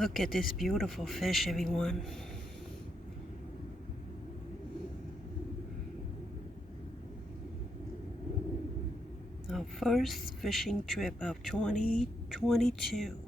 Look at this beautiful fish, everyone. Our first fishing trip of 2022.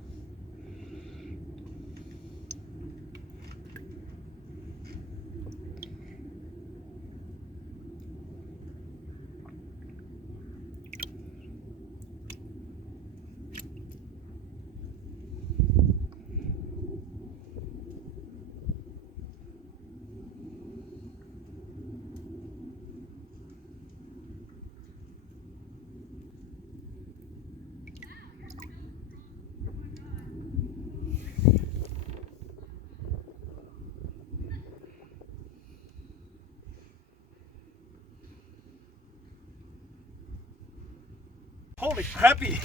Holy crappie!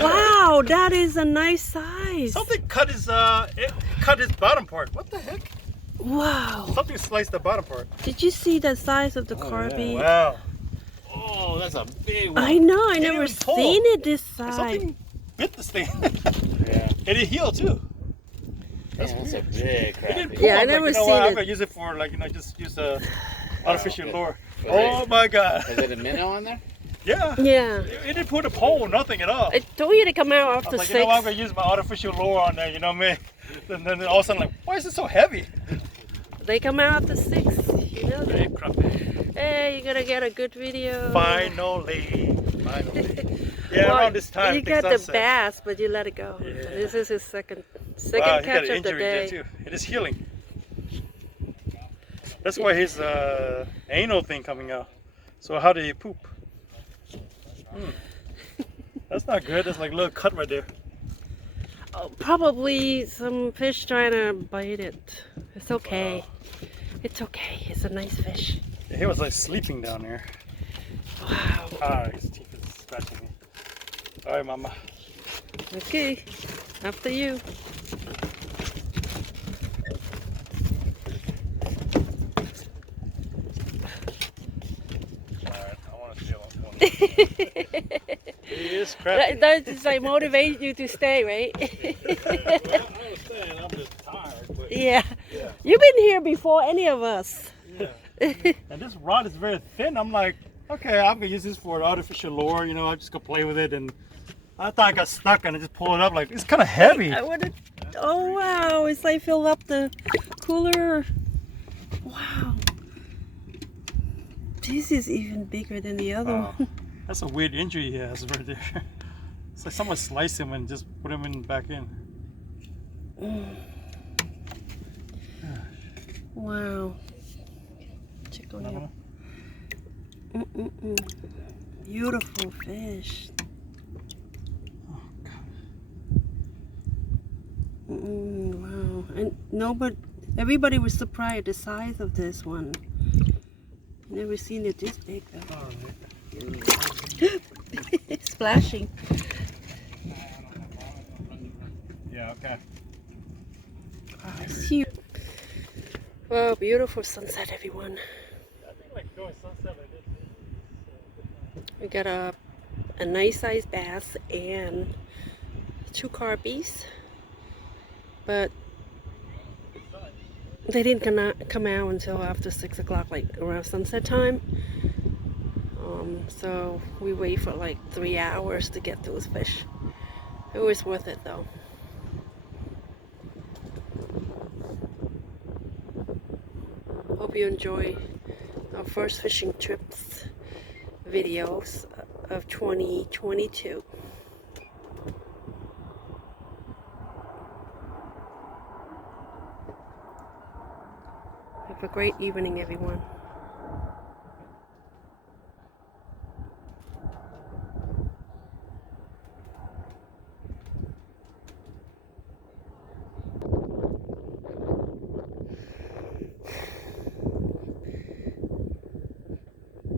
Wow, that is a nice size. Something cut his bottom part. What the heck? Wow. Something sliced the bottom part. Did you see the size of the crappie? Wow. Oh, that's a big one. I know, I Can't never even pull. seen it this size. Something bit this thing. Yeah. And it healed too. That's a big It didn't crappie. pull. Yeah, I I'm never like, you know seen what? I'm it. gonna use it for like, just use a artificial okay. lure. Was Oh my god. Is it a minnow on there? Yeah. Yeah. It didn't put a pole, nothing at all. I told you to come out I after was like, 6. you know what? I'm gonna use my artificial lure on there. You know what I mean? And then all of a sudden, like, why is it so heavy? They come out after 6. You know Hey, that. crappie. Hey, you're gonna get a good video. Finally. Yeah, Well, around this time. you big got the sunset. bass, but you let it go. Yeah. This is his second Wow, he got catch an of the injury there day. too. It is healing. That's why his anal thing coming out. So how did he poop? That's not good. That's like a little cut right there. Oh, probably some fish trying to bite it. It's okay. It's okay. It's a nice fish. Yeah, he was like sleeping down there. Wow. Ah, his teeth is scratching me. All right, mama. Okay. After you. All right, I want to feel it. He is crappy. That just like motivate you to stay, right? Well, I understand. I'm just tired. But Yeah. yeah. You've been here before any of us. Yeah. And this rod is very thin. I'm like, okay, I'm gonna use this for an artificial lure. You know, I'm just gonna play with it. And I thought I got stuck and I just pulled it up. Like, it's kind of heavy. I would have. Oh wow! It's like fill up the cooler. Wow. This is even bigger than the other one. That's a weird injury he has right there. It's like someone sliced him and just put him in back in. Wow. Check on you. Beautiful fish. Oh, God. Wow. And no, but everybody was surprised the size of this one. Never seen it this big though. All right. Splashing. Yeah, okay. Wow, it's huge. Wow, beautiful sunset, everyone. I think like going sunset like this. We got a nice sized bass and 2 carpies, but they didn't come out until after 6 o'clock, like around sunset time. So we wait for like 3 hours to get those fish. It was worth it though. Hope you enjoy our first fishing trips videos of 2022. Have a great evening, everyone.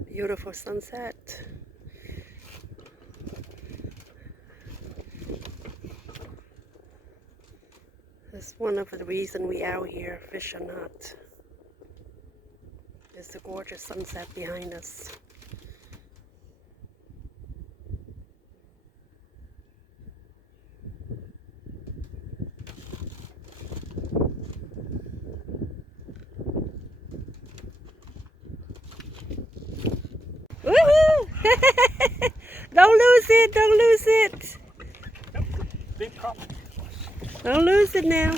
Beautiful sunset. That's one of the reasons we out here, fish or not. It's the gorgeous sunset behind us. Don't lose it. Don't lose it. Big crop. Don't lose it now.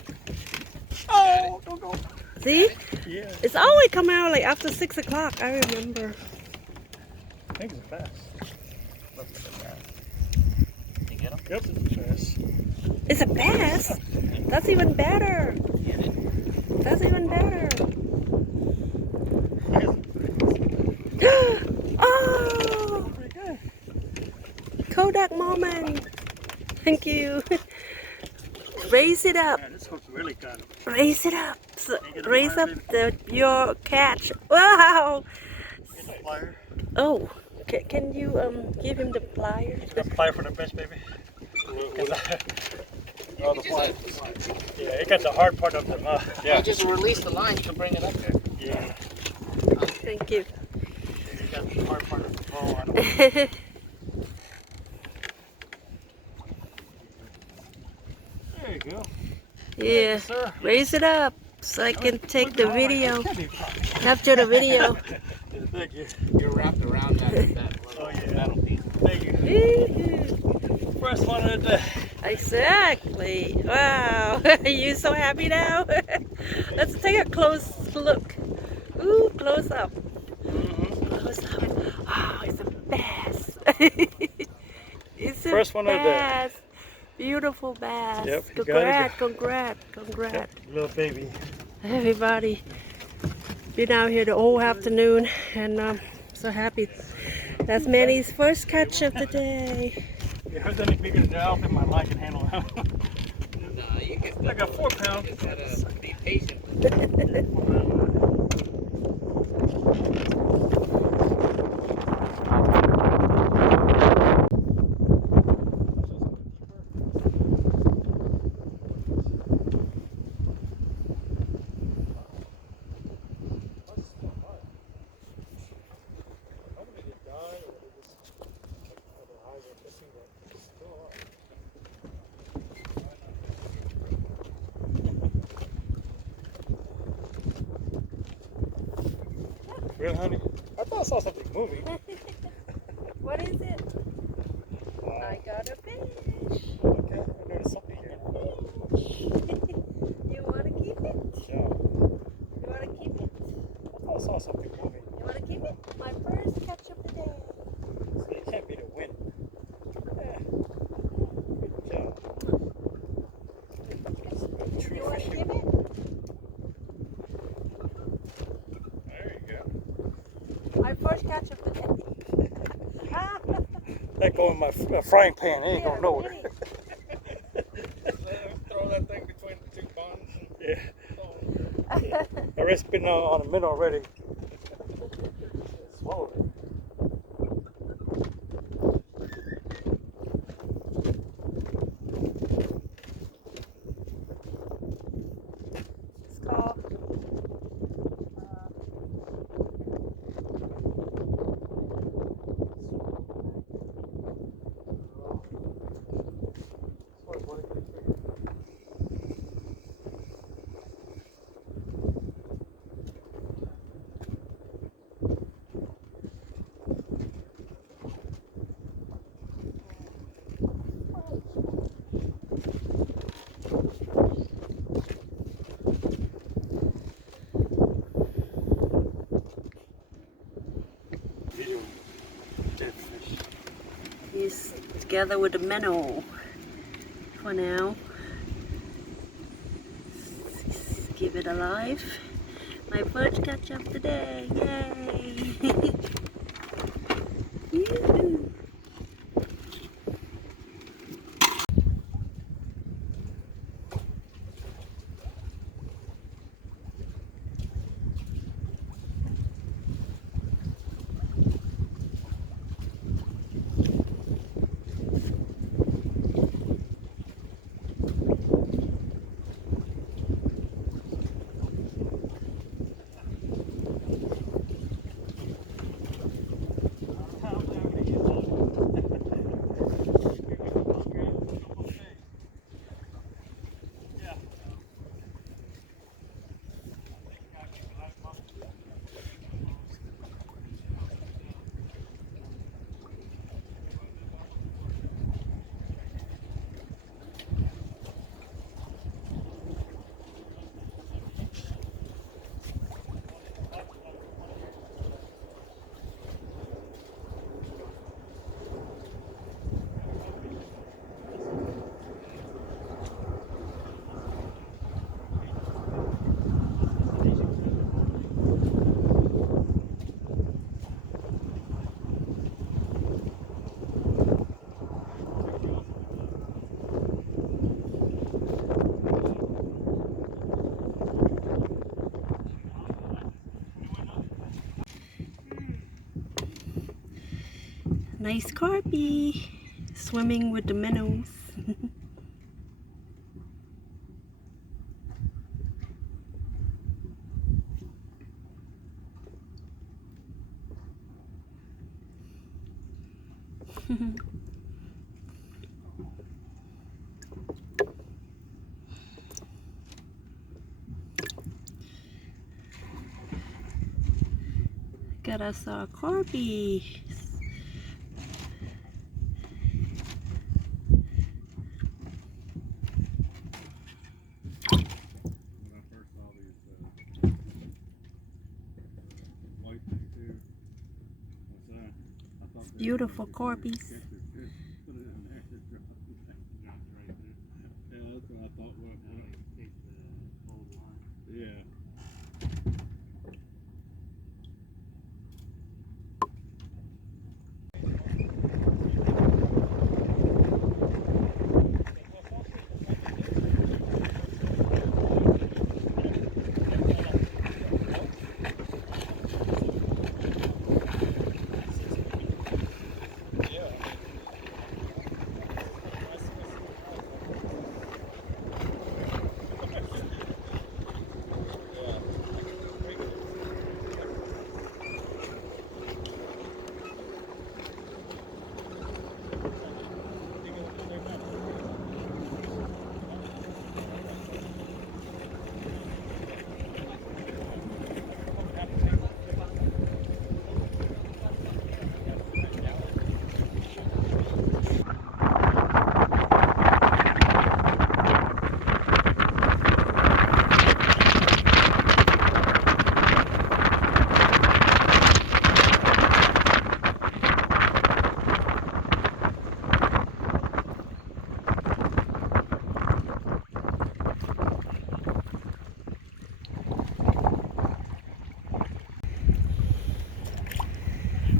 Oh, don't go. See? Yeah. It's always come out like after 6 o'clock. I remember. Things are fast. You get them? Yep, it's fast. It's a bass. That's even better. Get it. That's even better. Oh! Pretty good. Kodak moment. Thank you. Raise it up. Man, this hook's really got it. Raise it up. So, raise up your catch. Wow. Get the plier. Oh, can you give him the pliers? Got plier for the fish, baby. Oh, the plier. Yeah, it got the hard part of the Yeah. You just release the line, you can bring it up there. Yeah. Thank you. It got the hard part of the bow on it. There you go. Yeah, Sir. raise it up so I can take the video. Can't be fun. Capture the video. Thank you. You're wrapped around that little Oh, yeah. metal piece. Thank you. Woo-hoo. First one of the day. Exactly. Wow. Are you so happy now? Let's take a close look. Ooh, close up. Close up. Oh, it's a bass. It's a First one of the day. bass. Beautiful bass. Yep, you got it. Congrats. Yep, little baby. Everybody been out here the whole afternoon, and I'm so happy. That's Manny's first catch of the day. If it was any bigger than that, I don't think my line can handle that. No, you can I got 4 pounds. just gotta be patient. Real honey? I thought I saw something moving. What is it? I got a fish. Okay, I noticed something here. You want to keep it? Yeah. You want to keep it? I thought I saw something moving. You want to keep it? My first catch of the day. So it can't be the wind. Yeah. Good job. True You want to fishing. keep it? There you go. My first catch of the day. That go in my frying pan. It ain't going nowhere. Really? Throw that thing between the 2 buns. Yeah. The rest been on the middle already. Swallowed it. It's called Dead fish. he's together with the minnow for now. Keep it alive. My first catch of the day. Yay! Yoo-hoo. Nice carpy swimming with the minnows. Got us a carpy. Beautiful carpies.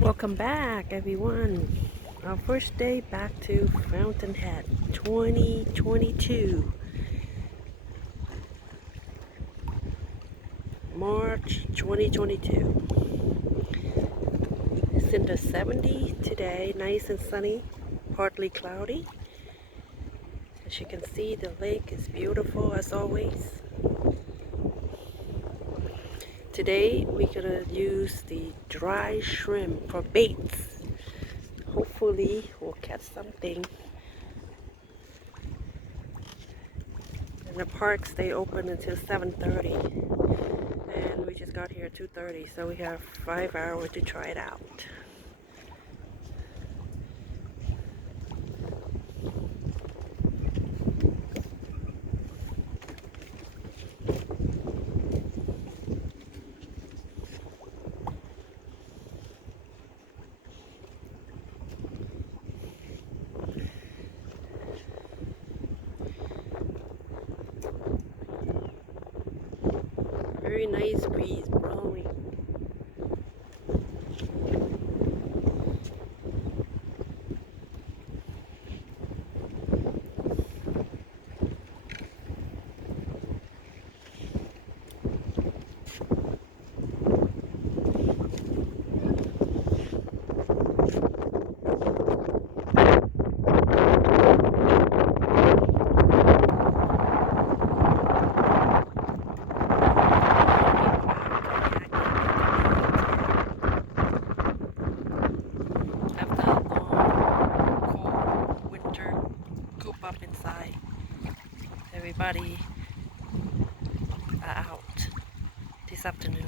Welcome back, everyone. Our first day back to Fountainhead 2022. March 2022. It's in the 70s today, nice and sunny, partly cloudy. As you can see, the lake is beautiful as always. Today we're gonna use the dry shrimp for baits. Hopefully we'll catch something. And the parks, they open until 7:30, and we just got here at 2:30, so we have 5 hours to try it out. Very nice breeze blowing. Up inside. Everybody out this afternoon.